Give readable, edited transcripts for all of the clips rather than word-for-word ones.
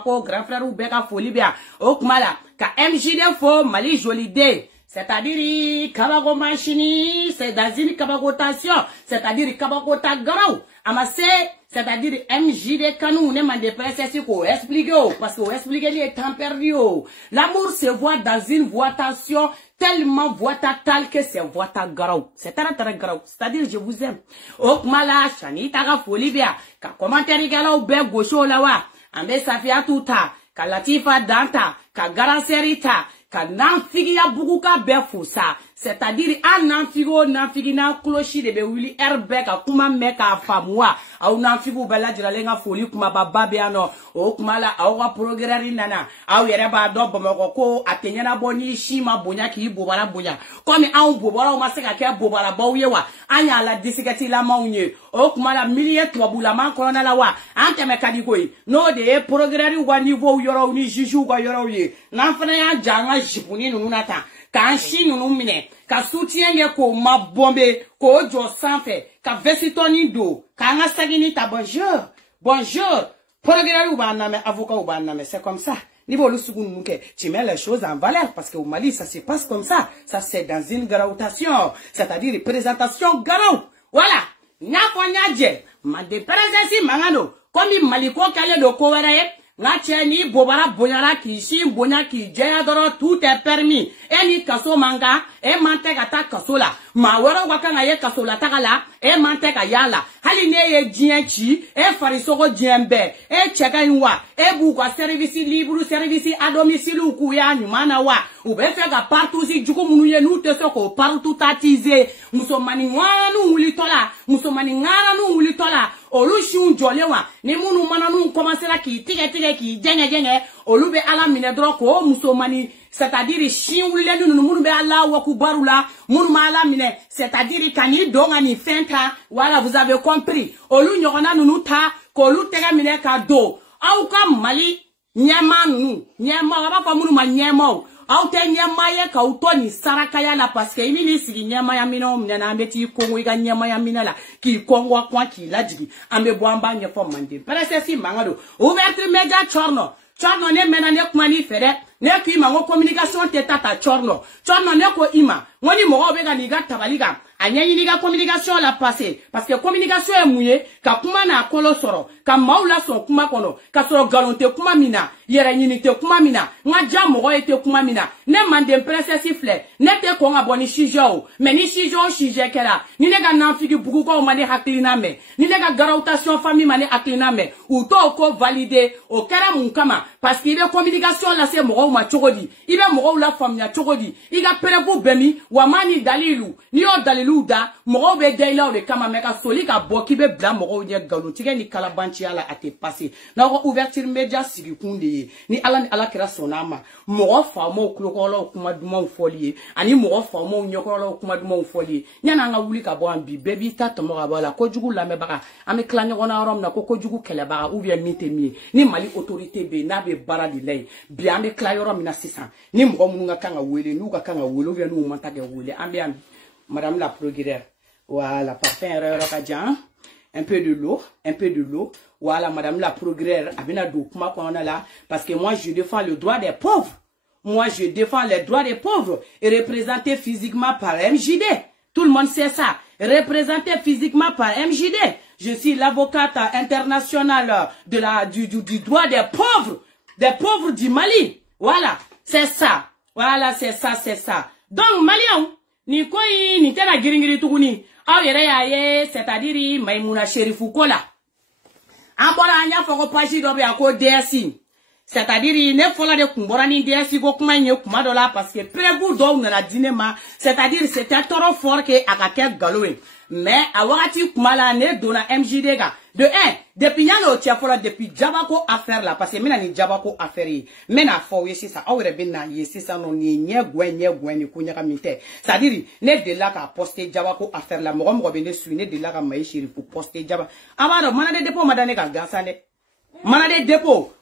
ko grand frère ou beka foli bia o kuma la ka MJD fo Mali Jolide, c'est-à-dire kabago machine, c'est d'azine kabagotation, c'est-à-dire kabagota garau amassé, c'est-à-dire MJD kanou ne mande presse ko expliquer parce que expliquer les temps perdu. L'amour se voit dans une voitation tellement voitatal que c'est voita garau, c'est très garau, c'est-à-dire je vous aime o kuma la chani taga foli bia ka commentaire gala ou be gaucho la wa ambe Safia tuta ka Latifa danta ka Garanserita ka nanfigiya buguka be fusa, c'est-à-dire an nanfigo nanfigi na clochi de be wili herbe ka kuma me ka famwa au nanfigo bela jiralenga foli kuma baba be ano o kuma la au progrès nana au yere ba do bomoko ko atenya na boni shima bonya ki bobara bonya comme an bobara o maseka ke bobara bawewa anya la disigati la maunye o kuma la millier to bula man ko na la wa ante me kadiko no de progrès wa niveau yoro ni jiju ko yoro ye na fana ya janga jipuni nunu nata ka nshi nunu mine ka soutien ye ko ma bombe ko jo sanfe ka vesitoni do ka nga sagini ta bonjour progrès ou ba na avocat ou ba na c'est comme ça niveau le second tu mets les choses en valeur parce que au Mali ça se passe comme ça c'est dans une garautation, c'est-à-dire représentation garau voilà nya ko nyaje ma de présence mangano comme Mali ko kale do ko waraye nga cheni bobara bonyara ki shi bonya ki jeya doro tout est permis eni kaso manga e mante kata kaso la ma woro waka nga ye kaso la takala e mante ka yala hali ne ye jienchi e farisoko jiembe e cheka inwa e bu kwa service libre service à domicile ku ya nyumana wa ube feka partout si juko munu ye nu te soko partout tatize musomani nganu ulitola musomani ngara nu ulitola olu shun jolewa ni munu mana nu commencer la ki tige ki jenge olu be ala mine dro ko musomani, c'est-à-dire shin wule nu munu be ala waku barula munu ma ala mine, c'est-à-dire kani donga ni fenta voilà vous avez compris olu nyona nunu ta ko olu tega mine ka do au ka Mali nyama nunu nyama ba ko munu ma nyama au te nyama ye ka utoni saraka ya la parce que ini sigi nyama ya mino mna ambeti kongo iga nyama ya minala ki kongo kwa ki lajigi ambe boamba nye fo mande presesi mangado ouverture media chorno ne mena ne kumani fere ne ki mango communication teta ta chorno ne ko ima ngoni mo be ga liga tabaliga anyanyi liga communication la passé parce que communication e muye ka kuma na kolo soro ka maula son kuma kono ka soro galonte kuma mina yere nyini te kuma mina nga jamo ete kuma mina ne mande princesse fle ne te ko nga boni shijo mais ni shije kera ni ne ga nanfigi bugu ko mane haklina me ni ne ga garautation famille mane haklina me ou to ko valider o kera mun kama parce que ile communication la se mo ma chogodi ile mo la famille chogodi iga perebu bemi wa mani dalilu ni o dalilu da mo be deila o de kama meka soli ka boki be bla mo nye galotige ni kalabanchi ala ate passé na ouverture média sigi kundi ni ala kira sonama mo fa mo klokolo kuma duma folie ani mo fa mo nyokolo kuma duma folie nyana nga wuli ka bo ambi bebi tata mo bala ko jugu la me baka ame klanye ona rom na ko jugu kele baka ou bien mitemi ni Mali autorité be na be bara di lay bi ame klayoro mina 600 ni mo mu nga kanga wele nu ka kanga wele ou bien nu manta ke wele ambi madame la procureure voilà parfum erreur ka jan un peu de l'eau voilà madame la procureure abina do kuma ko na la parce que moi je défends le droit des pauvres, moi je défends les droits des pauvres et représenté physiquement par MJD, tout le monde sait ça, représenté physiquement par MJD. Je suis l'avocate internationale du droit des pauvres du Mali. Voilà, c'est ça. Voilà, c'est ça. Donc, Malion, ni koi ni tena giringiri tukuni. Aw yere ya ye, c'est-à-dire Maimouna Chérifou kola. Ambora anya foko paji dobe ako DSI. C'est-à-dire ne fola de kumbora ni DSI go kuma nye kuma dola parce que prévu do na la dinema, c'est-à-dire c'était trop fort que akake galowe. Mais a wakati kumala ne dona MJD ga de 1 depuis nyano tiafola depuis Jabako affaire là parce que mina ni Jabako affaire mena fo yesi sa awre binna yesi sa no ni nyegwen ni kunya ka minte c'est-à-dire ne de la ka poster Jabako affaire là mo bene su ne de la ka mai shiri pour poster Jaba amaro mana de dépôt madane ka gansane mana de dépôt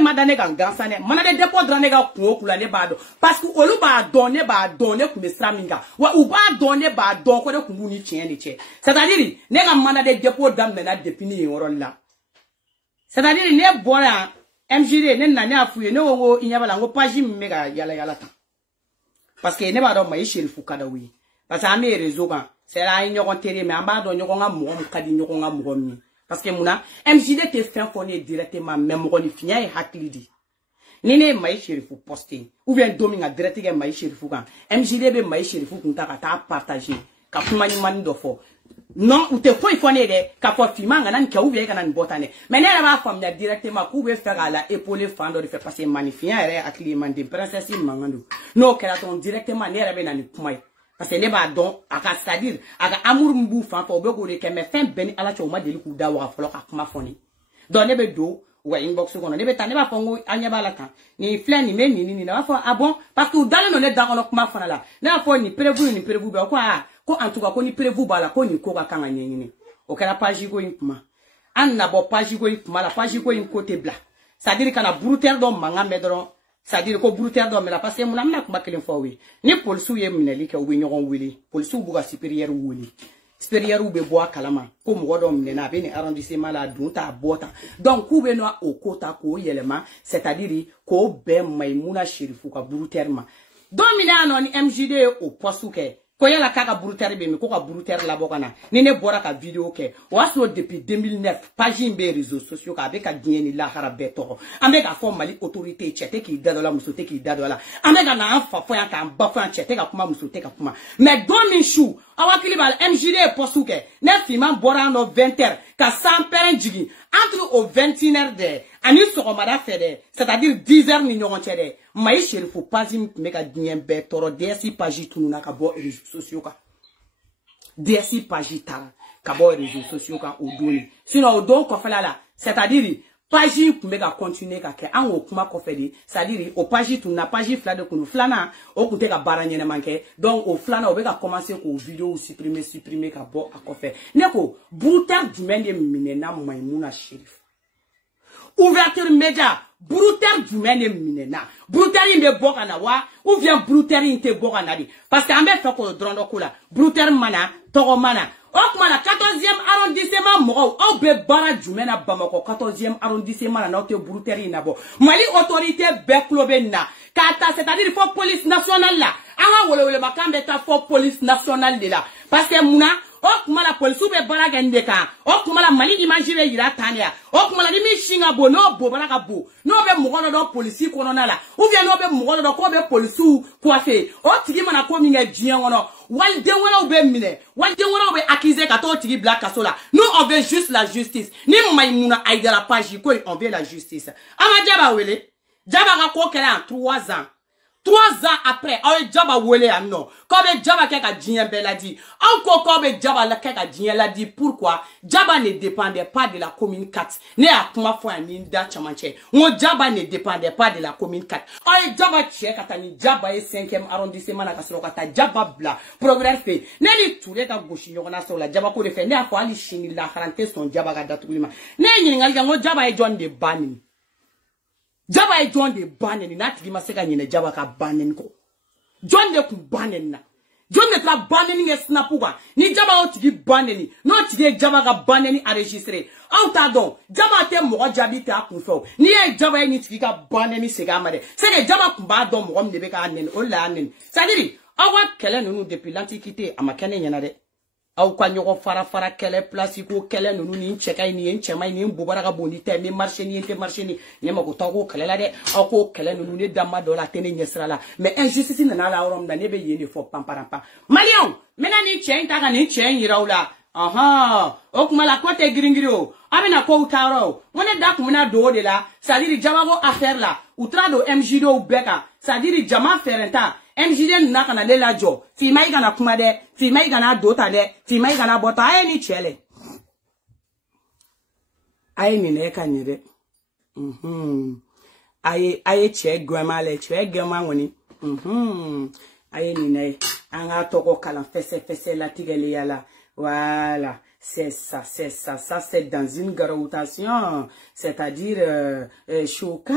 madane ka gansane mana de dépôt drane ka ko kula ne bado parce que olu ba donner ku mestraminga wa u ba donner ba don ko de ku ni tien ni che c'est-à-dire ne ka mana de dépôt dam na depuis ni yoron là c'est-à-dire ne bora MJD ne nani a fouillé ne wo inyabala ngo page mega yala ta parce que ne ba do mai sherifu kada wi parce que ame réseau kan c'est la nyogon télé mais amba do nyogon nga mo kadi nyogon nga mo mi parce que muna MJD te fin foné directement même ko ni finya e haklidi ni ne mai sherifu poster ou bien dominga directement mai sherifu kan MJD be mai sherifu kunta ka ta partager ka kuma ni mani do fo non ou te foi foné de ka fo fima nga nan ka ou bien kana ni botane mais ne la ba famia directement ku be faire à la épaule fando de faire passer magnifiant et acclimat de princesse mangando no kera ton directement ne rebe na ni kuma parce que ne ba don aka c'est-à-dire aka amour mbu fan fo be ko de ke me fin beni ala cho ma deli ku da wa folo ka kuma foni donc ne be do wa inbox ko no ne be ta ne ba fongo anya ba la kan ni flan ni meni ni na fa ah bon parce que dans le ne dans kuma fona la na fo ni prévu be ko en tout cas ko ni prévu ba la ko ni ko ka kan anyini o kera page ko inkuma an na bo page ko inkuma la page ko in côté bla c'est-à-dire kana bruter do manga medron c'est-à-dire ko bruter do me la parce que mon amna kuma kelen fo wi ni police ye mineli ke wi nyogon wili police buga supérieur wili supérieur be boa kalama ko mo do me na be ni arrondissement la dunta bota donc ku be no o kota ko yelema c'est-à-dire ko be maimuna sherifu ka bruter ma domina no ni MJD o posuke ko yala kaka bruter be mi ko ka bruter la bokana ni ne bora ka video ke waso depuis 2009 page be réseaux sociaux ka be ka dieni la harabe to ambe ka fo mali autorité chete ki dadola musote ki dadola ambe ka na fa fo ya ka ba fo chete ka kuma musote ka kuma mais domin chou awakili bal MJD posuke ne fima bora no 20h ka samperen jigi entre au 21h de ani sogomada fede c'est-à-dire 10h ni nyogon chede mai sherifu pazim meka dien be toro DSI page tununa ka bo réseaux sociaux ka DSI page tara ka bo réseaux sociaux ka odoni sinon odon ko fala la c'est-à-dire page meka continuer ka ke an o kuma ko fedi c'est-à-dire o page tununa page fla de kunu flana o kunte ka baranyene manke donc o flana o beka commencer ko vidéo supprimer ka bo akofe neko brutal du mende minena maimuna sherifu ouverture média brutal du mene minena brutal imbe bokana wa ou bien brutal inte bokana di parce que ambe fako drondo kula brutal mana togo mana okmana 14e arrondissement mo o be bara du mena Bamako 14e arrondissement na note brutal inabo mali autorité be klobe na kata c'est-à-dire il faut police nationale là anga wole makambe ta faut police nationale de là parce que muna okuma la police be baraga ndeka okuma la mali imagine yira tania okuma la dimi shinga bo no bo baraga bo no be mugono do police kono na la ou bien no be mugono do ko be police coiffé o tigi mana ko minga djien wono wal de wona be mine wal de wona be accuser ka to tigi black kasola nous on veut juste la justice ni maimuna aide la page ko on veut la justice ama jaba wele jaba ga ko kala en 3 ans 3 ans après, on jaba wole amno. Kobe jaba keka djien beladi. Encore kobe jaba la keka djien ladi. Pourquoi? Jaba ne dépendait pas de la commune 4. Ne a kuma fo aninda chamanche. On jaba ne dépendait pas de la commune 4. On jaba tche katani jaba e 5e arrondissement na kasoro kata jaba bla. Progrès fait. Ne li touré ka goshi nyona so la jaba ko de fait. Ne a fo ali chini la harante son jaba ga datulima. Ne nyingal jango jaba e John de Bani. Jaba e John de banen na tigi maseka nyine jaba ka banen ko John de ku banen na John de tra banen nge snapuga ni jaba o tigi banen no tigi jaba ka banen enregistrer au ta don jaba te mo jabi ta ku fo ni e jaba ni tigi ka banen sega made sege jaba ku ba don mo mbe ka nen o la nen sadiri awa kele nunu depuis l'antiquité amakene nyana de aw kwa nyoko fara kele place ko kele nunu ni cheka ni enchema ni mbubara ka boni te mi marché ni ente marché ni nyama ko tago kele la de aw ko kele nunu ni dama do la tene nyesra la mais injustice na la orom na nebe yene fo pamparampa malion mena ni chen ta ka ni chen yirawla aha okuma la kote gringiro abena ko utaro wona dak muna do de la c'est-à-dire jamago affaire la outra do MJD ou beka c'est-à-dire jama ferenta MJD na kana de la jo fi mai kana kuma de fi mai kana dota de fi mai kana bota ay ni chele ay ni ne ka nyede ay che grandma le che grandma woni ay ni ne anga toko kala fesse la tigele yala voilà c'est ça c'est dans une rotation c'est-à-dire choka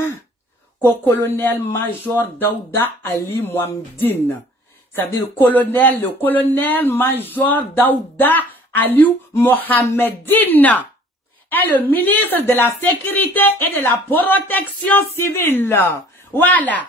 colonel major Daouda Ali Mohamedine. C'est-à-dire le colonel major Daouda Ali Mohamedine. est le ministre de la sécurité et de la protection civile. Voilà.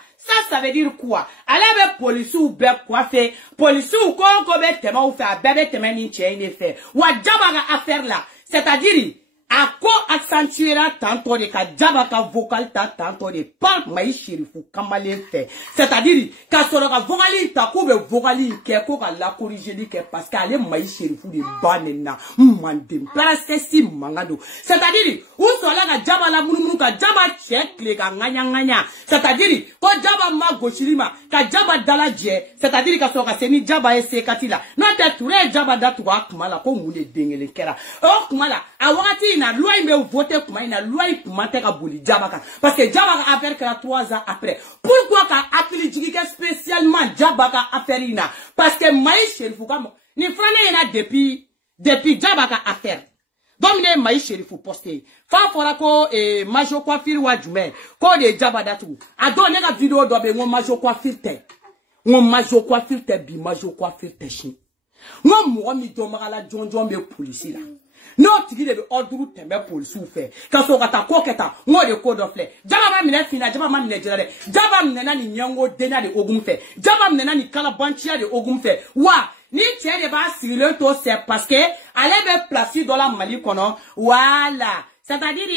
Ça veut dire quoi? Elle avait police ou bien coiffé, police ou quoi, ou fait, bébé te mène une fait. Ou à Djabaga affaire là. C'est-à-dire, à quoi accentuera tantôt de ka Djabaka vocal tantôt de pas maï chérifou kamale fait. C'est-à-dire, quand on a vocali, ta coube vocali, qu'est-ce qu'on la corriger, parce qu'elle est maï chérifou de banena, mandem, parasesi mangado. C'est-à-dire, où sont là, Djabala mounou, ka Djaba check, les gagna. C'est-à-dire, quand Djaba ma gochirima, ka Djaba daladje, c'est-à-dire, quand on a seni Djaba et sekatila. Non, t'es tout le Djaba d'atoua, kumala, comme moulé dingele kera. Oh, kumala, awati, na loi me voté kuma ina loi kuma te ka boli Djabaka parce que Djabaka affaire que 3 ans après pourquoi ka appeli jigike spécialement Djabaka affaire ina parce que Maïs Chérifou comme ni frane ina depuis Djabaka affaire domine Maïs Chérifou posté fa fora ko majo coiffure wa jume ko de Djabada tout ado ne ka vidéo do be ngom majo coiffure te bi majo coiffure te chi ngom mo mi do magala jonjon be police la non, tu dis de ordre tembe police ou fait. Quand on a ta coqueta, moi de code of lait. Jabba mine fina, jabba mine gelade. Jabba mine ni nyango dena de ogum fait. Jabba mine ni kalabanchia de ogum fait. Wa, ni tiens de bas sur le taux c'est parce que allez be placer dans la Mali kono. Voilà. C'est-à-dire,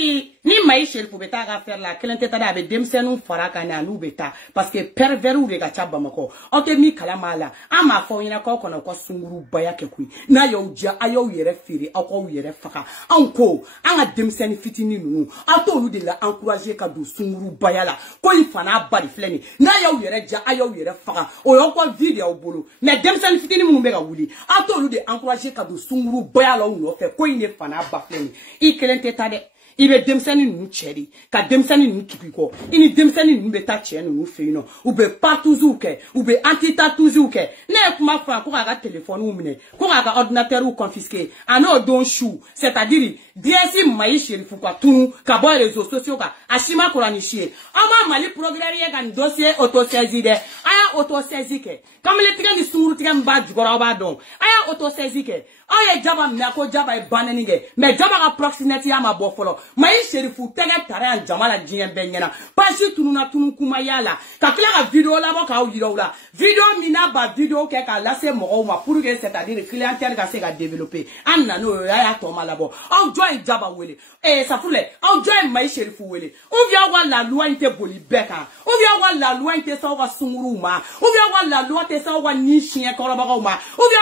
ni Maïs Chérifou beta ga faire la, kelente tada avec demsenou faraka na nou beta, parce que pervers ou vega chaba mako. On te mi kalamala, ama fo yina ko kono ko sunguru baya ke kui. Na yo dia ayo yere firi, ako yere faka. Anko, anga demseni fitini nunu. Ato lu de la encourager ka do sunguru baya la. Ko ifana bari fleni. Na yo yere dia ayo yere faka. O yo ko video bolo. Mais demseni fitini munu bega wuli. Ato lu de encourager ka do sunguru baya la ou fe. Ko ine fana ba fleni. I kelente tada il be demsani nu cheri ka demsani nu kipiko ini demsani nu beta chenu nu feino ou be partout ke ou be antita toujours ke ne kuma fa ko ga téléphone ou mine ko ga ordinateur ou confisqué ano don chou c'est-à-dire DSI Maïs Chérifou kwa tunu ka bo réseaux sociaux ka ashima korani chie ama mali programme ga dossier autosaisi de aya autosaisi ke comme les tigan ni sunguru tigan ba jugora ba don aya autosaisi ke aya Djaba na ko Djaba e banenige mais Djaba ga proximité ama bo folo Maïs Chérifou tege tare an jamala djien benyana pasi tununa tunu kuma yala ka kila ka vidéo la bo ka udiro la vidéo mina ba vidéo ke ka lasse mo ma pour que c'est-à-dire clientèle ka se ka développer an na no ya to malabo on join Djaba wele ça foule on join Maïs Chérifou wele on vient voir la loi inte boli beka on vient voir la loi inte sa wa sunguru ma on vient voir la loi te sa wa ni chien ko ba ma on vient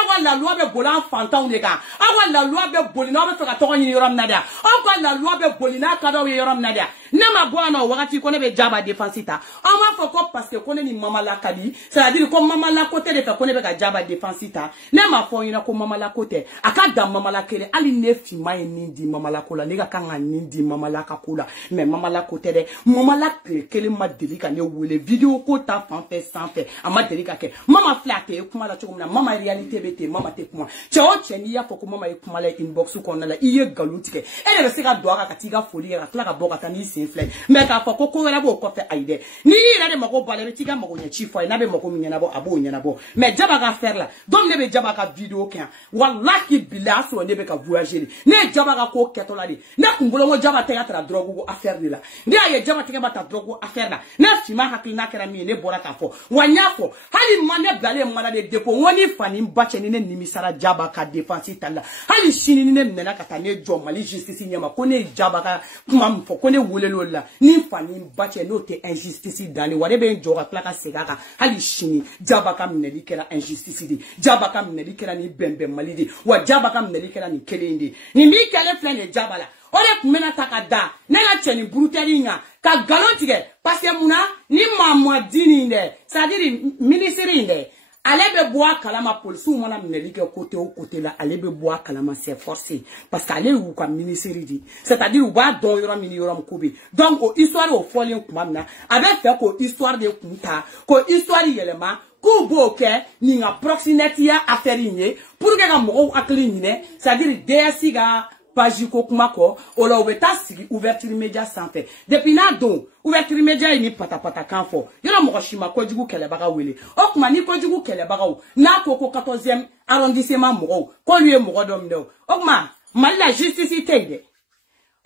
voir la loi be bolan fantan ne ka awa la loi be boli na be fa ka to ni yoram nadia on va la loi be bolina kado yoram nadia nema bwana wakati kone be Djaba défensita on va foko parce que kone ni mama la kadi c'est-à-dire comme mama la côté de fa kone be ka Djaba défensita nema fo yina ko mama la côté aka da mama la kele ali ne fi mai nindi mama la kola nega kanga nindi mama la kakula mais mama la côté de mama la kele ma delika ne wele vidéo ko ta fan fait sans fait ama delika ke mama flatte kuma la choma mama réalité bete mama te kuma chao cheni ya foko mama kuma la inbox ko na la iye galutike ele be se ka doaka katiga folie ka kla ka boka tani sinfle mais ka foko ko wala bo ko fe aide ni na de mako bale be tiga mako nya chifo na be mako minya bo abo nya bo mais Djaba ka faire là donc ne be Djaba ka vidéo kan wallahi bilaso ne be ka voyager ne Djaba ka ko keto la di na kumbolo mo Djaba te atra drogue affaire de la ndi aye Djaba te ba ta drogue affaire la na fima hakina kera mi ne bora ka fo wanya fo hali mane blale mala de depo woni fani mbache ni ne nimisara Djaba ka défense tala hali shini ni ne mena ka tane jo mali justice nyama ko ne Djaba ka kuma mfo ko ne wolelo la ni fani mbache no te injustice dani wade be jo ka plaka segaka hali shini Djaba ka mneli kera injustice di Djaba ka mneli kera ni bembe mali di wa Djaba ka mneli kera ni kelindi ni mi kele flene Djaba la ore kumena takada nela cheni brutali nga ka galontige parce que muna ni mamadini inde c'est-à-dire ministre inde allez be bois kalama police ou mona mneli ke côté au côté là allez be bois kalama c'est forcé parce qu'allez ou comme ministre dit c'est-à-dire ou ba don yoro mini yoro mkobe donc o histoire o folien kuma na avec fait ko histoire de kunta ko histoire yelema ko boke ni nga proximité ya affaire yé pour que ga mo akli nyine c'est-à-dire DSI ga page ko kuma ko o la obeta sigi ouverture média sans fait depuis na don ouverture média ni pata kan fo yoro mo shima ko jugu kele baga wele o kuma ni ko jugu kele baga na ko 14e arrondissement mo ko lui mo dom no o kuma mal la justice ite de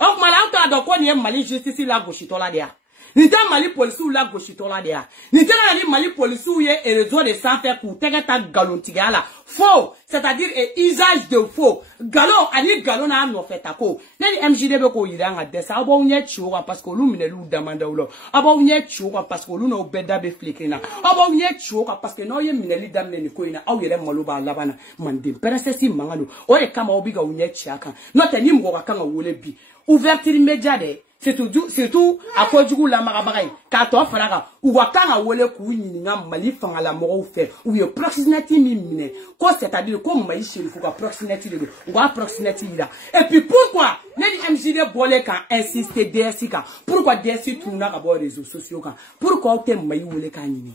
O kuma la auto do ko ni Mali justice la gauche to la dia. Ni ta Mali police ou la gauche to la dia. Ni ta ni Mali police ou ye et réseau de sang faire pour tega ta galon tigala. Faux, c'est-à-dire usage de faux. Galon ani galon na no fait tako. Nani MJD ko yiranga desa abo unye chuwa parce que lu mine lu demanda ulo. Abo unye chuwa parce que lu no beda be flikina. Abo unye chuwa parce que no ye mine li damne ni ko ina aw yele maluba labana mande persesi mangalo. O e kama obiga unye chiaka. No tani mgo kanga wole bi. Ouverture immédiate. C'est tout à cause du la marabaraï. Quand on fait la ou wakanga wole kuininga Mali fanga la moro fait ou ye proximité mine. Quoi c'est-à-dire comme Mali chez il faut proximité de ou proximité là. Et puis pourquoi les MJD bolé quand insister DSI quand pourquoi DSI tourna à bord réseaux sociaux quand pourquoi on t'aime Mali wole kanini.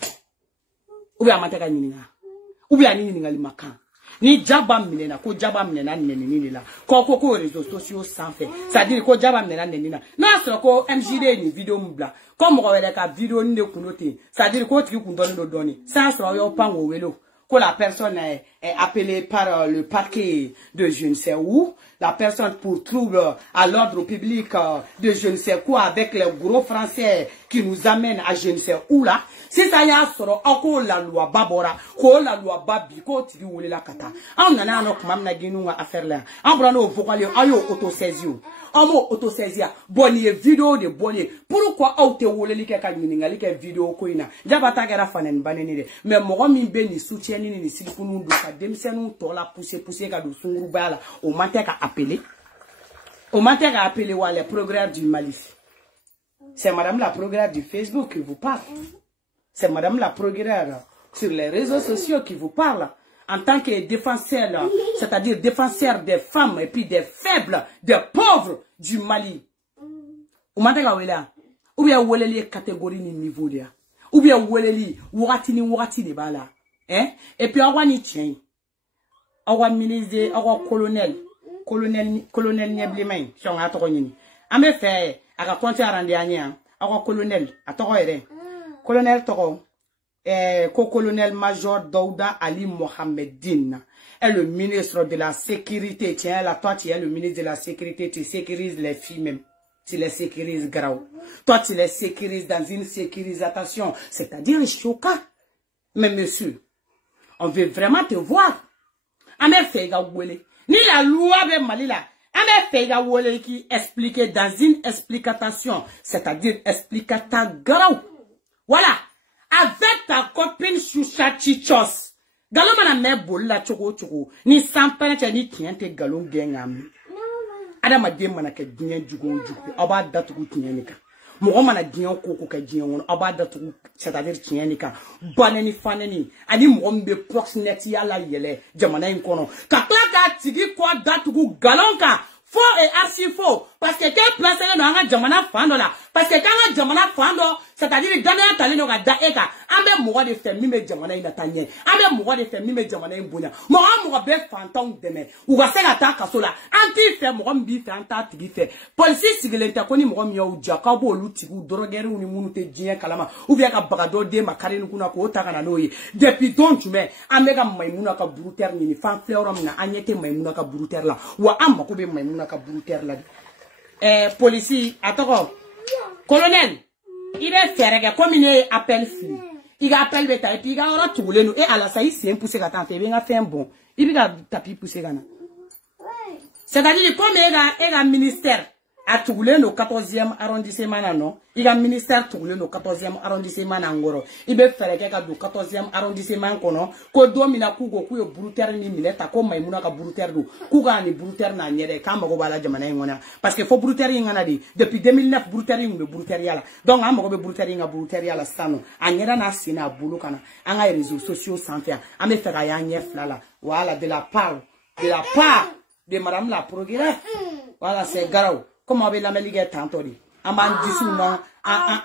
Ou bien amata kaninga. Ou bien ninga li makan. Ni jaba minena ko jaba minena nenini la ko réseaux sociaux sans fait c'est-à-dire ko jaba minena nenina na so ko MJD ni vidéo mbla ko mo wele ka vidéo ni kunote c'est-à-dire ko tiki kundoni do doni sans so yo pango welo ko la personne est appelée par le parquet de je ne sais où, la personne pour trouble à l'ordre public de je ne sais quoi avec les gros français qui nous amènent à je ne sais où là. Si ça y a soro ako la loi babora ko la loi babi ko tigi wole la kata on nana no kuma na ginu nga affaire là on prend no vocal ayo autosaisir amo autosaisir boni vidéo de boni pourquoi auto wole li ke ka nyinga li ke vidéo ko ina jabata gara fanen baneni de mais mo mi be ni soutien ni silifunu do ka demsenu to la pousser ka do sunguru bala o matin ka appeler wa les progrès du Mali. C'est madame la progrès du Facebook qui vous parle. C'est madame la progrès sur les réseaux sociaux qui vous parle. En tant que défenseur, c'est-à-dire défenseur des femmes et puis des faibles, des pauvres du Mali. Ou bien où est les catégories ni niveau là. Ou bien où est les wati de bala. Hein? Et puis on y tient. On ministre, on colonel Nieblemen, si on a trop ni. En effet, à la compte à rendiania, on colonel, à Toroere. Colonel Toro, co-colonel major Daouda Ali Mohamedine est le ministre de la sécurité. Tiens, là, toi, tu es le ministre de la sécurité, tu sécurises les filles même. Tu les sécurises grave. Toi, tu les sécurises dans une sécurisation, c'est-à-dire choquant. Mais monsieur, on veut vraiment te voir. Ni la loi de Mali là. Qui explique dans une explication, c'est-à-dire explicata grave. Voilà. Avec ta copine Choucha Chichos. Galon mana me bolla choko. Ni sampana ni tiente galon gengam. Adama de mana ke dien jugo. Aba datugu tieneka. Mo mana dien koko ke dien aba datugu c'est-à-dire tieneka. Baneni faneni. Ani mo mbe proximity ala yele jamana inkono. Kaklaka tigi kwa datugu galonka. Faux et archi faux. Parce que quel place est dans un jamana fando là. Parce que quand un jamana fando, c'est-à-dire dans un talent de daeka, ambe moura de faire mime jamana inatanye, ambe moura de faire mime jamana imbunya. Moura be fantôme demain. Ou va se la ta kasola. Anti fait moura mbi fait anta tigi fait. Police sigilenta koni moura miya ou jakabo lutigu dorogere ou ni munute djien kalama. Ou bien ka bagado de makare nukuna ko otaka noye. Depuis donc tu mets amega maimuna ka bruter ni fan fleurom na anyete maimuna ka bruter la. Ou amba ko be maimuna ka bruter la. Policier, attends, colonel, il est ferré comme il est appel flou. Il appelle bêta et puis il a retourné nous et à la saïs c'est un poussé gâteau fait bien fait un bon. Il a tapis poussé gana. C'est-à-dire comme il a ministère à tourner nos 14e arrondissement non. Il a ministère tourner nos 14e arrondissement ngoro. Il veut faire quelque chose 14e arrondissement kono. Ko domina kugo kuyo bruter ni mileta ko maimuna ka bruter do. Kuga ni bruter na nyere kamba ko bala jamana ngona. Parce que faut bruter ngana di. Depuis 2009 bruter ngbe bruter yala. Donc amba ko be bruter nga bruter yala sano. Anyera na sina bulu kana. Anga réseaux sociaux sans faire. Ame fera ya nyef la. Voilà de la part de madame la progrès. Voilà c'est garau. Comme on veut la melige tantori. Aman disuna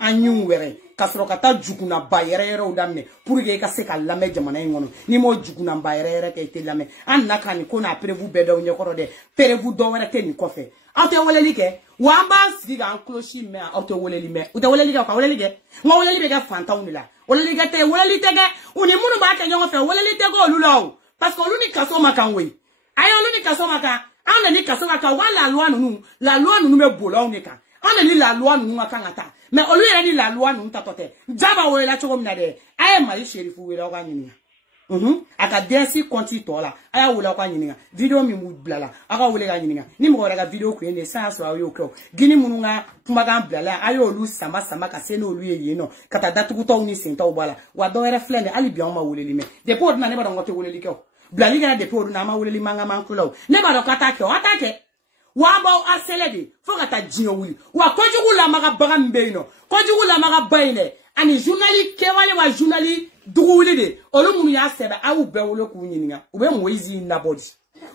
anyungwere. Kasrokata jukuna bayere ou damne. Pour que kase ka lame jamana ngono. Ni mo jukuna bayere ke te lame. An nakani kona prevu bedo nyekorode. Perevu dowere ke ni kofe. Ante wole like. Wamba siga an clochi me ante wole lime. Uta wole like ka wole like. Ngo wole like fanta unila. Wole like te wole litege. Uni munu ba ke nyongo fe wole litego lulaw. Parce que luni kaso makanwe. Ayo luni kaso maka. On ni kaso ka wa la loi nous me bola on ka. On ni la loi nous ka ngata. Mais au lieu de la loi nous tatote. Jaba we la choko minade. Aye mari sherifu we la kwa nyini. Aka densi konti to la. Aya we la kwa nyini. Video mi mu blala. Aka we la nyini. Ni mo ga video ku ene sa so ayo kro. Gini mununga kumaga blala ayo lu sama ka seno lu ye no. Kata datu ku to ni senta obala. Wa do era flende ali bi on ma wole li me. De po na ne ba ngote wole li ko. Blali ga de po na ma wole li manga mankulo. Ne ba do kata ke atake. Wabo aselede fogata jinyo wuli wa kojugu la maga baga mbeno kojugu la maga bayne ani journali kewale wa journali duguwule de olu munu ya sebe awu be wolo ku nyininga ube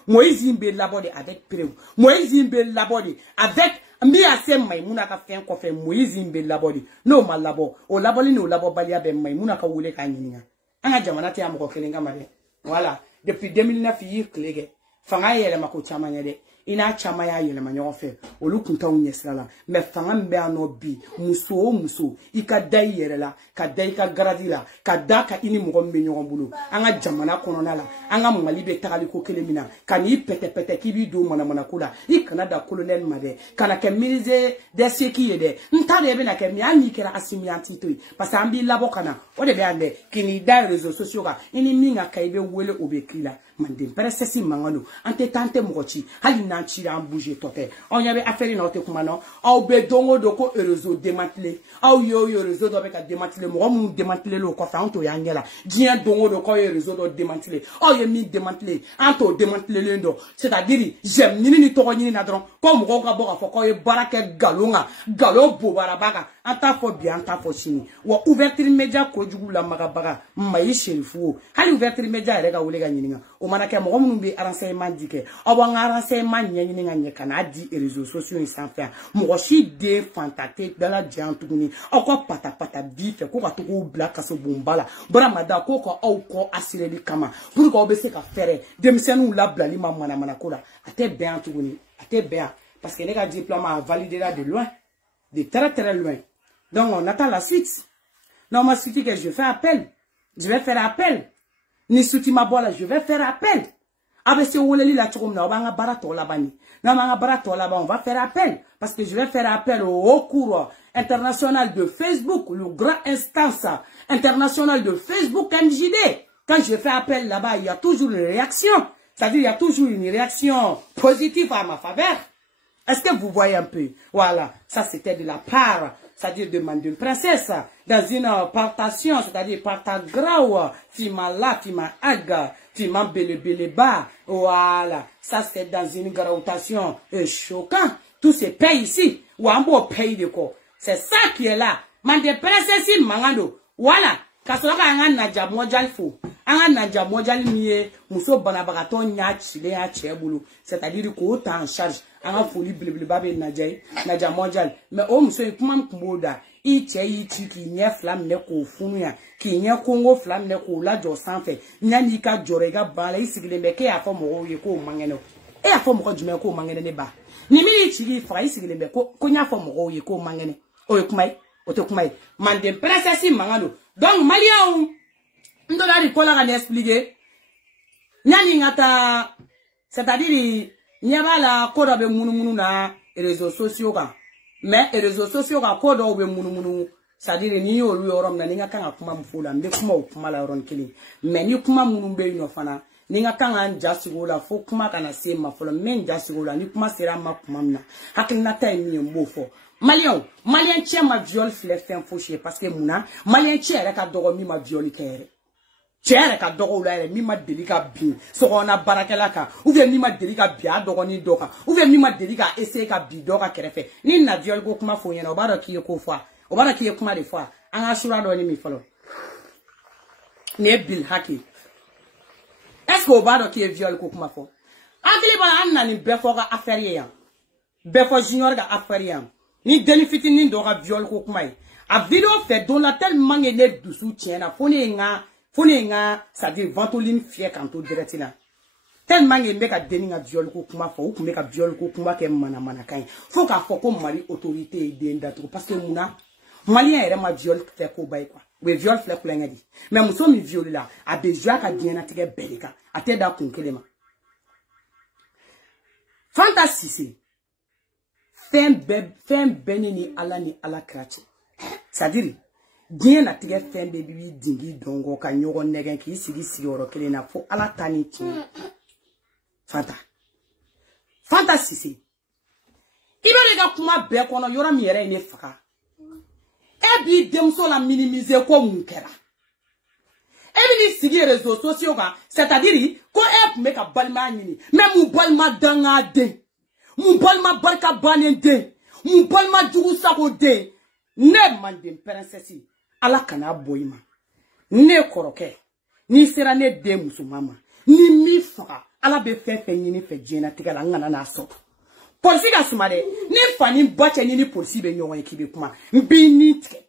Moïse mbe labodi avec preuve Moïse mbe labodi avec mbi ase Maimuna ka fen ko fe Moïse mbe labodi no malabo o laboli no labo balia be Maimuna ka wule ka nyininga anga jamana te amko kelenga mare voilà depuis 2009 yi klege fanga yele mako chamanya de ina chama ya yele manyo fe olu kunta unyesala me fanga mbe anobi muso ika dai yele la ka dai ka gradila ka daka ini mo mbe nyo bulu anga jamana konona la anga mali be tagali ko kelemina kani pete kibi do mona kula I Canada colonel made kana ke milize de seki yede ntade be na ke mi anyi kera asimianti to parce ambi labo kana o de be ande kini da réseaux sociaux ka ini minga kaibe wele obekila mande presesi mangalo ante tante mochi hali na chira en bouger tote on y avait affaire na ote kuma no au be dongo doko réseau démantelé au yo réseau do be ka démantelé mo mu démantelé lo ko fa onto ya ngela dien dongo doko réseau do démantelé au ye mi démantelé anto démantelé lendo c'est-à-dire j'aime ni to ni na dron ko mo ko ka bo ka fo ko ye barake galonga galo bo barabaka anta fo bien anta fo chini wa ouverture média ko jugu la magabaga mai sherifu hali ouverture média rega wulega nyininga o manake mo mu bi renseignement dike o bo nga renseignement nyininga nyekana di réseaux sociaux sans faire mo shi de fantate dans la diantuguni o ko pata bife ko ka to black kaso bombala bra mada ko o ko asireli kama pour ko be se ka faire demsenu la blali mana ko la ate bien tuguni ate bien parce que les gars diplôme a validé là de loin de très loin. Donc on attend la suite. Non, moi suite que je fais appel. Je vais faire appel. Ni suite ma bola, je vais faire appel. Ah ben si on voulait la choume na on va barato là bani. Non, on va faire appel parce que je vais faire appel au cours international de Facebook, le grand instance international de Facebook MJD. Quand je fais appel là-bas, il y a toujours une réaction. C'est-à-dire il y a toujours une réaction positive à ma faveur. Est-ce que vous voyez un peu? Voilà, ça c'était de la part, c'est-à-dire de Mandune Princesse, dans une partation, c'est-à-dire parta grawa, fima la, fima aga, fima bele-bele-ba, voilà, ça c'est dans une graoutation choquant. Tous ces pays ici, ou un beau pays de quoi? C'est ça qui est là. Mandune Princesse, mangando, voilà. Kasoka anga naja mojal fo anga naja mojal miye muso banabagato nya chile ya chebulu c'est-à-dire ko ta en charge anga foli blibli babe naja mojal mais o muso kuma mkumoda I chiki nye flam ne ko funu ya ki nye kongo flam ne ko la jo sanfe nya ni ka jorega bala isigile meke afo mo ye ko mangene e afo mo ko jume ko mangene ne ba ni mi chiki fra isigile me ko nya afo mo ye ko mangene o ye kumai o te kumai mande princesse mangalo. Donc, Malien, on doit dire qu'on a expliqué. Nyani ngata, c'est-à-dire, nyaba la koda be munu na réseaux sociaux ka. Mais réseaux sociaux ka koda be munu, c'est-à-dire ni yo yorom na ninga kanga kuma mfula, mbe kuma ukuma la ron kili. Mais ni kuma munu be ino fana, ninga kanga njasigo la fo kuma kana sema folo, men njasigo la ni kuma sera ma kuma mna. Hakili nata imi mbofo. Malien tient ma viole flèche fauché parce que mouna malien tient avec a dormi ma viole kéré tient avec a dormi là mi ma delika bien so on a barakela ka ou bien mi ma delika bien doroni doka ou bien mi ma delika essayer ka bi doka kerefe ni na viole go kuma fo yena obara ki ko fois obara ki kuma des fois anga sura do ni mi folo ne bil haki est-ce que obara ki viole ko kuma fo angle ba anna ni befo ga affaire ya befo junior ga affaire ya ni deni fitini do ga viol ko kuma yi a vidéo fait don la tellement ne dusu tiena foni nga ça dit ventoline fier kanto direct là tellement nge meka deni nga viol ko kuma fo ku meka viol ko kuma ke mana kan faut ka fo ko mari autorité de ndatro parce que muna malien ere ma viol fait ko bay quoi we viol fait ko nga di mais muso mi viol là a besoin ka diena tike belika ate da kun kelema Fanta Sise. Fem beni ni ala krache. C'est-à-dire, bien na tige fem bebi dingi dongo ka nyogo negen ki sigi oro kele na fo ala tani ti. Fanta Sise. Ibe lega kuma be kono yora mi yere ine faka. Ebi demso la minimiser ko munkera. Ebi ni sigi réseaux sociaux ka, c'est-à-dire ko e me ka balma nyini, même mu balma danga de. Mu balma barka banen de. Mu balma jugu sako de. Ne mande princesse ala kana boyima. Ne koroke. Ni sera ne de musumama. Ni mi faka. Ala be fe nyini fe jena tigala ngana na so. Polisi ga sumade. Ni fani bache nyini polisi be nyonwa ekibe kuma. Mbi ni tike.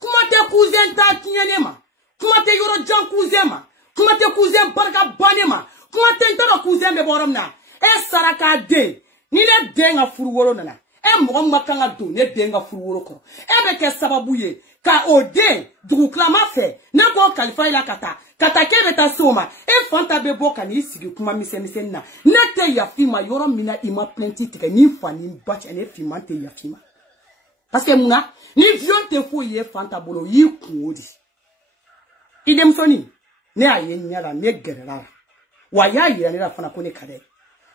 Kuma te cousin ta kinyenema. Kuma te yoro jan cousin ma. Kuma te cousin barka banema. Kuma te ntara cousin be boromna. E saraka de. Ni le denga furu woro nana. E mwogo makanga do ne denga furu woro koro. E beke sababu ye. Ka ode, dugu klama fe. Na go kalifa ila kata. Kata kebe ta soma. E fanta bebo kani sigi kuma mise na. Nete ya fima yoro mina ima plenti tike. Ni fani batch ene fima te ya fima. Parce que muna, ni vion te fou ye fanta bolo yi kuodi. Idem soni. Ne a ye nyala ne gerera. Wa ya ye ne la fana kone kade.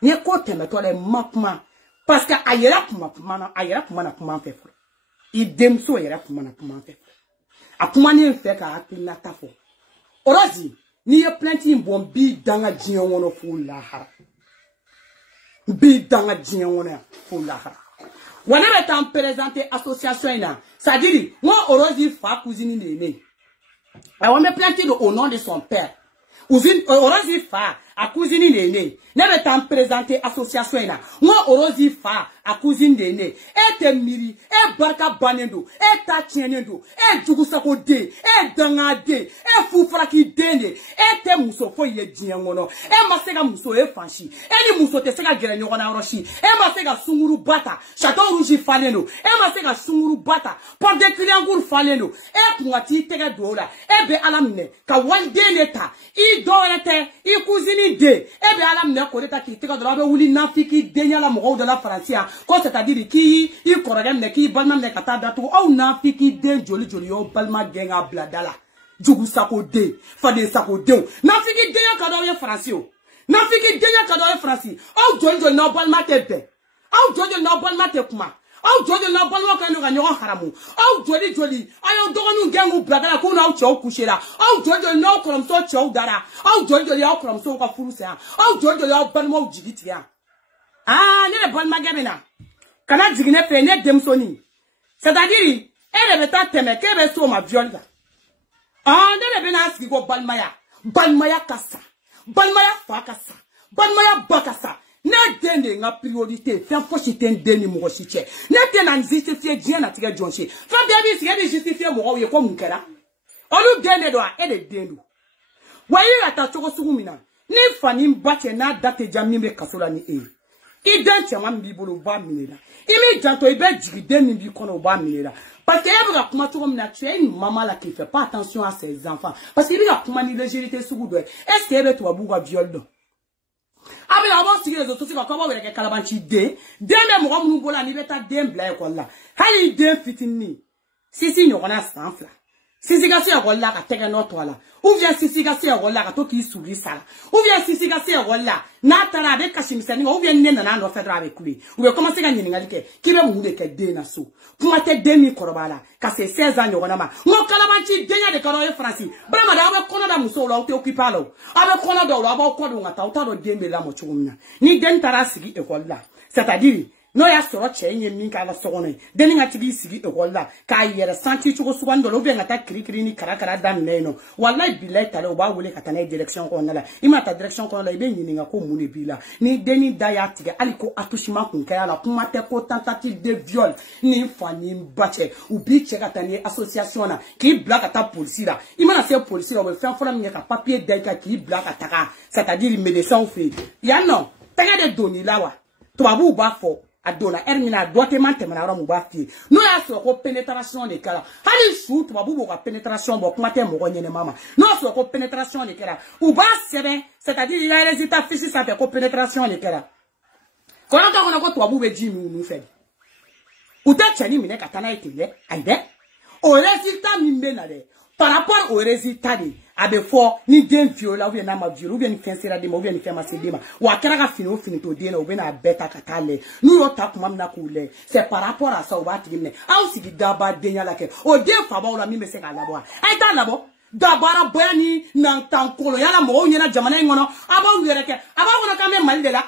Ne ko temeto le makma. Parce que ayera kuma na kuma fe fo. Idem so ayera kuma na kuma fe fo. Akuma ni fe ka akina tafo. Orozi ni ye plenty mbon bi danga jian wono fu lahara. Bi danga jian wono fu lahara. Wana betan présenter association ina. Ça dit moi Orozi fa cousine nene. On me planté au nom de son père. Orozi fa a cousine nene. Ne betan présenter association ina. Moi Orozi fa a cousine nene. E te miri, e barka banendo, e ta tienendo, e jugusako de, e danga de, e fufraki dene, e te muso fo ye jiangono, e masega muso e fanshi, e ni muso te sega gere nyogona roshi, e masega sunguru bata, chateau rouge faleno, e masega sunguru bata, por de triangle faleno, e pungati tege dola, e be alamne, ka wandene ta, i dorete, i cousine de, e be alamne ko ta ki tege dola be wuli nafiki denya la mo de la Francia. Quand c'est-à-dire qui il corrige qui balma ne kata datu au na fiki den joli yo balma genga bladala jugu sako de fade sako de na fiki den kado ye français na fiki den kado ye français au joli no balma tebe au joli no balma te kuma au joli no balma ka no ganyo haramu au joli ayo dogonu gengu bladala ko na ucho kushera au joli no kromso cho dara au joli au kromso ka furusa au joli au balma ujigitia. Ah, ne le bon magamena. Kana digine fe ne demsoni. C'est-à-dire, elle est ta teme kebe so ma violda. Ah, ne le bena aski go balmaya. Balmaya kasa. Balmaya fa kasa. Balmaya bakasa. Ne dende nga priorité. Fe foshi ten deni mo chiche. Ne ten an justifier dien na tige jonche. Fa baby si e justifier mo ye ko munkera. Olu dende do a e de dendu. Wayi ata choko sugumina. Ni fani mbache na date jami me kasola ni e. Ident yamam bibolo ba minela. Imi janto ibe jigide ni bi kono ba minela. Parce que il y a kuma tout comme tu es une maman là qui fait pas attention à ses enfants. Parce qu'il y a kuma ni légèreté sous goudou. Est-ce que tu vas bouga viol do? Abi la bon sigé les autres c'est comment avec kalabanchi de. Deme mo mu bola ni beta dem bla ko la. Hayi de fitini. Sisi nyona sanfla. Sisi gasi ya golla ka tege no toala. Ou bien sisi gasi ya golla ka to ki suri sala. Ou bien sisi gasi ya golla na tara be kashimisani ou bien nena na no fedra avec lui. Ou bien commencer ga nyinga like kibe mu de ke de na so. Kuma te demi korobala ka se 16 ans nyona ma. Mo kalabanchi denya de karo e France. Brama da be kono da muso lo te occupé lo. Abe kono do lo aba ko do ngata uta do dembe la mo chumna. Ni den tara sigi e golla. C'est-à-dire no ya soro chenye minka la sogone deni ngati bi sigi e golla ka yere santi chugo suwando lo be ngata kiri ni karakara dam neno wallahi billahi tale ba wole katana direction ko nala imata direction ko la ibe nyini ko mune bila ni deni daya tige aliko atushima kun kaya la kuma te ko tentative de viol ni fani mbache ubi cheka tani association na ki black ata police la imana se police la fe fona mnyeka papier deka ki black ataka c'est-à-dire médecin fait ya non tege de doni lawa to babu ba fo adona ermina doite mante manara mu ba fi no ya so ko pénétration de kala hali shu to babu ko pénétration bo kuma te mo ko nyene mama no so ko pénétration de kala u ba sebe c'est-à-dire il a les états physiques ça fait ko pénétration de kala Kono ka kono ko tuabu be ji mi fe. Uta chani mine katana itile, aide. Au résultat mi menade. Par rapport au résultat de abe fo ni den viola ou bien na ma viola ou bien ni fensera de ou bien ni fema sedema wa kera ka fini o fini to de na ou bien na beta katale nous yo ta kuma na kule c'est par rapport à ça ou ba tigine au sigi daba denya la ke o de fa ba o la mi me se ka labo ai ta labo dabara boyani nan tankolo yala mo o nyena jamana ngono aba were ke aba ngono ka me mal de la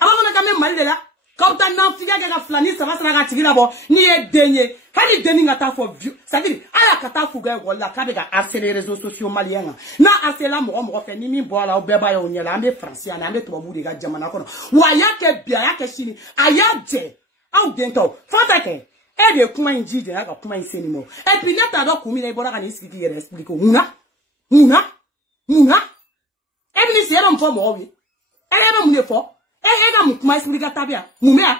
aba ngono ka me mal de la quand on a fait que flani ça va se la tigila bo ni e denye hali deni ngata fo ça dit ala kata fuga wala ka be ga accélérer les réseaux sociaux maliens na accélérer mo fe ni mi bo ala o beba yo nyela ambe français na ambe to bu de ga jamana kono wa yake bia yake shini ayaje au dento fata ke e de kuma inji de na ka kuma inseni mo e puis neta do kumi na ibora ka ni siki yere explique muna e bi ni se ro mfo mo wi e ba mu ne fo ega mukuma explica tabia mumea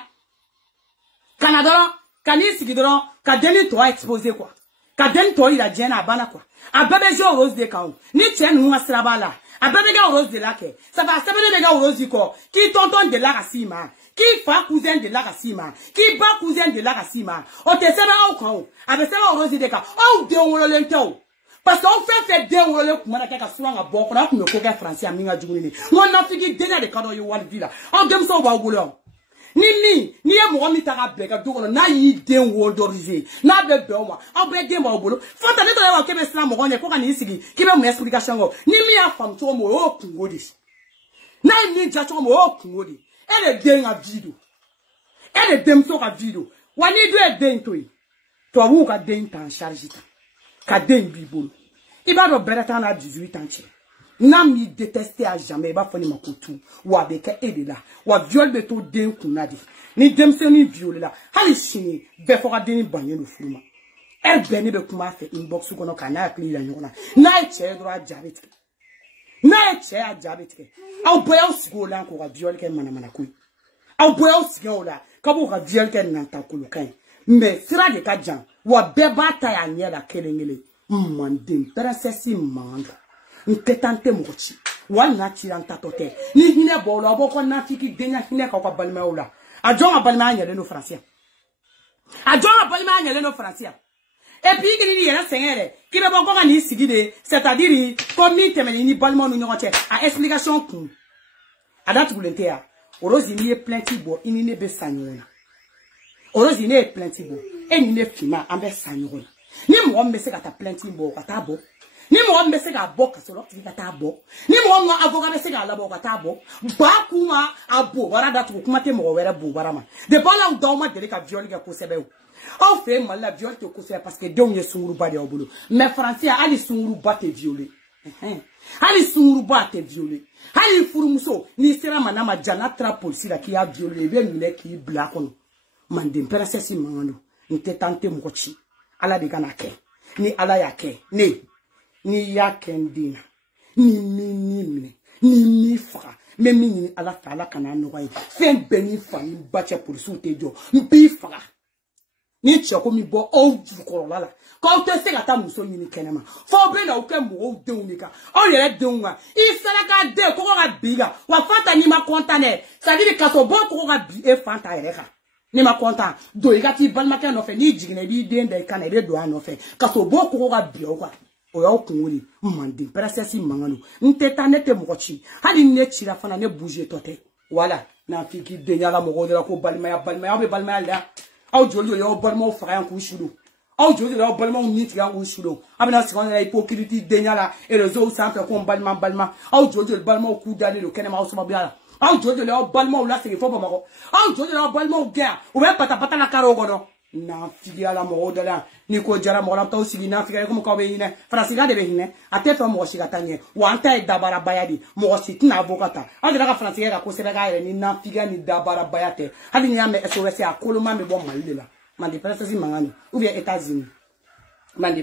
Canada kani sigidoro ka deni to exposer quoi ka deni to ila jena bana quoi abebe jo rose de kaou ni tien nu asrabala abebe ga rose de la ke ça va sabele de ga rose ko qui tonton de la rasima qui fa cousin de la rasima qui ba cousin de la rasima o te seba au kaou abe seba rose de ka o de on le lento parce qu'on fait des wole kuma ka suwa nga boko na kuma ko ga français aminga jumuni on na figi dena de kado yo wal villa on dem so ba gulo ni e mo mi ta ga be ka dogo na yi den wo doriser na be be mo on be dem ba gulo fanta ne to ya ke be slam mo ne ko ka ni sigi ki be mo explication go ni mi afam to mo o kungodi na ni ja to mo o kungodi ele den a video ele dem so ka video wani do e den to yi to wu ka den tan charge ta ka den bibolo iba do berata na 18 ans na mi détester à jamais ba foni makotu wa be ka edela wa viol be to den kunadi ni demseni viol la hali shini be fo ka den banye no fuma e be ni be kuma fe inbox ko no kana akli la nyona na e che do ajabit au boya usigo la ko ka viol ke mana kuy au boya usigo la ka bo ka viol ke nan ta kulukan mais sira de ka jan wa be bata ya nyela kelengele mandem princesse manga nketante mochi wana chiranta tote ni hine bolo aboko na fiki denya hine ka kwa balma ola ajonga balma nyele no français et puis que ni yera sengere ki be boko ni sigide c'est-à-dire comme ni temeli ni balma no nyoche a explication kun adatu bulentea orozi ni plentibo ini ne be sanyona orozi ne plentibo eni ne fima ambe sanyona ni mo mbese kata plentibo kata bo ni mo mbese ga bo kasolo kata bo ni mo ngo avoka mbese ga labo kata bo ba kuma abo wara datu kuma te mo wera bo barama de bala do ma de ka viol ga ko sebe o fe mo la viol te ko sebe parce que don ye sunguru ba de obulu mais français ali sunguru ba te violer ali sunguru ba te violer ali furumuso ni sera manama jana tra police la ki a violer be mine ki bla kono mande princesse mangando nte tante mochi ala de kana ke ni ala ya ke ni ya kendina ni fa me ni ala fa ala kana no wa fen beni fa ni bache police te jo mbi fa ni choko mi bo o ju ko lala ko te se gata muso ni kenema fo be na o ke mo o de unika o yere de unwa isala ka de ko ga biga wa fata ni ma kontane ça dit ka so bo ko ga bi e fanta ereka ni ma content do igati balma ke no fe ni jigine bi den de kana be do an no fe ka so bo ko ga bi o kwa o ya okunwuri mande princesse mangano nteta nete mochi hali ne chira fana ne bouger tote wala na fiki denyala mo godela ko balma ya be balma ya la au joli yo balma o fa yan ku shudo au joli yo balma o niti ya ku shudo abina sikon la hypocrite denyala et les autres sans ko balma au joli balma o ku dali lo kenema o so mabia au jojo le balma ou la se fo bamako au jojo le balma ou gea ou be pata la karo gono na fili ala mo de la ni ko jara mo la to sigi na fili ko ko be hine frasiga de be hine ate fa mo shiga tanye wanta e dabara bayadi mo sit na avocata au de la frasiga ka ko se ga ire ni na figa ni dabara bayate hadi ni ame SOS a koloma me bon malila mandi presse si mangani ou bien États-Unis mandi